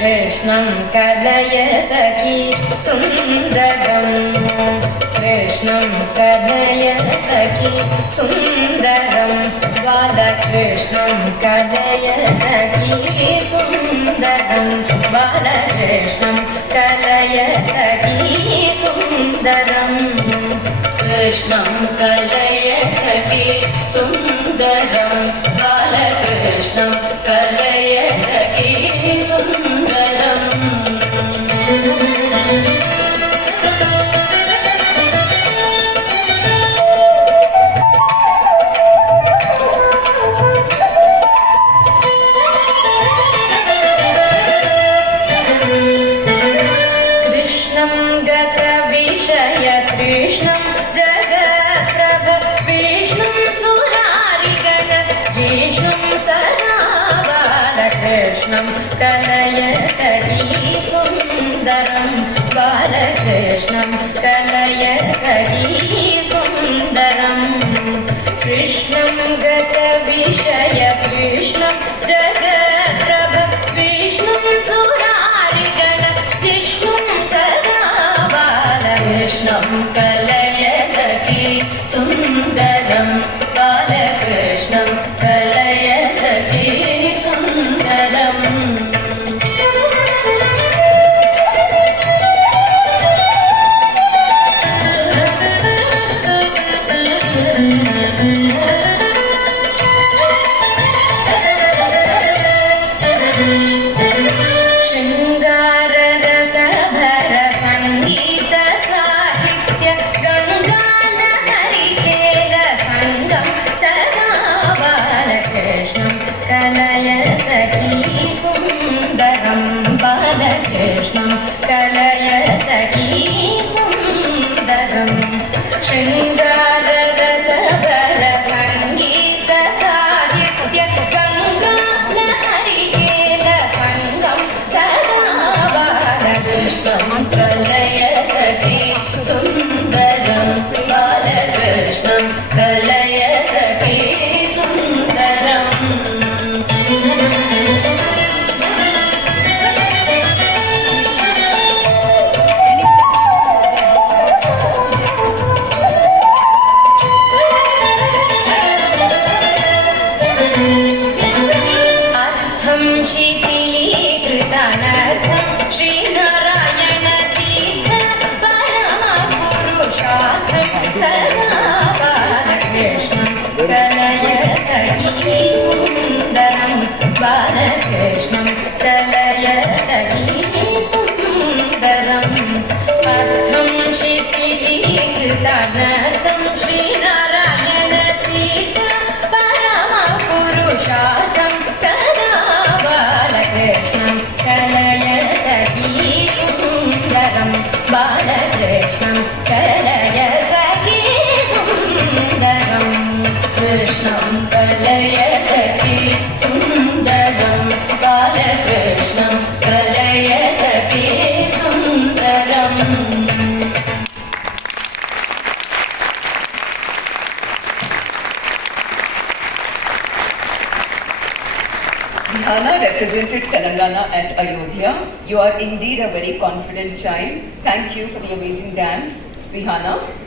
कृष्णं कलय सखी सुन्दरम् कृष्णं कलय सखी सुन्दरं बालकृष्णं कलय सखी सुन्दरं बालकृष्णं कलय सखी सुन्दरं कृष्णं कलय सखी सुन्दरं बालकृष्णं कलय सखी सुन्दरम् कृष्णं गतविषय तृष्णं जगत्प्रभ विष्णुं सुरारिगण जिष्णुं सदा बालकृष्णं कलय सखी सुन्दरं बालकृष्णं कलय सखी सुन्दरं कृष्णं गतविषय कृष्णं जगत्प्रभ विष्णुं सुरारिगण जिष्णुं सदा बालकृष्णं कलय सखी सुन्दरं बालकृष्णं कलय सखी सुन्दरम् शृङ्गाररसभर सङ्गीत साहित्य गङ्गालहरिकेल सङ्गं सदा बालकृष्णं कलय सखी सुन्दरं बालकृष्णं कलय सखी सुन्दरं शृङ्गाररसभर सङ्गीत साहित्य गङ्गालहरिकेल सङ्गं सदा बालकृष्णं कलय सखी सुन्दरं बालकृष्णं कलय सखी सुन्दरम् अर्थं शिथिलीकृतानर्थं श्रीनारायण तीर्थ परमपुरुषार्थं सदा बालकृष्णं कलय सखी सुन्दरं बालकृष्णं कलय सखी सुन्दरम् अर्थं शिथिलीकृतानर्थं श्रीनारायण तीर्थ परमपुरुषार्थं सदा बालकृष्णं कलय सखी सुन्दरं बालकृष्णं कलय सखी सुन्दरं कृष्णं कलय सखी सुन्दरं बालकृष्णं कलय सखी सुन्दरम् Vihana represented Telangana at Ayodhya. You are indeed a very confident child. Thank you for the amazing dance, Vihana.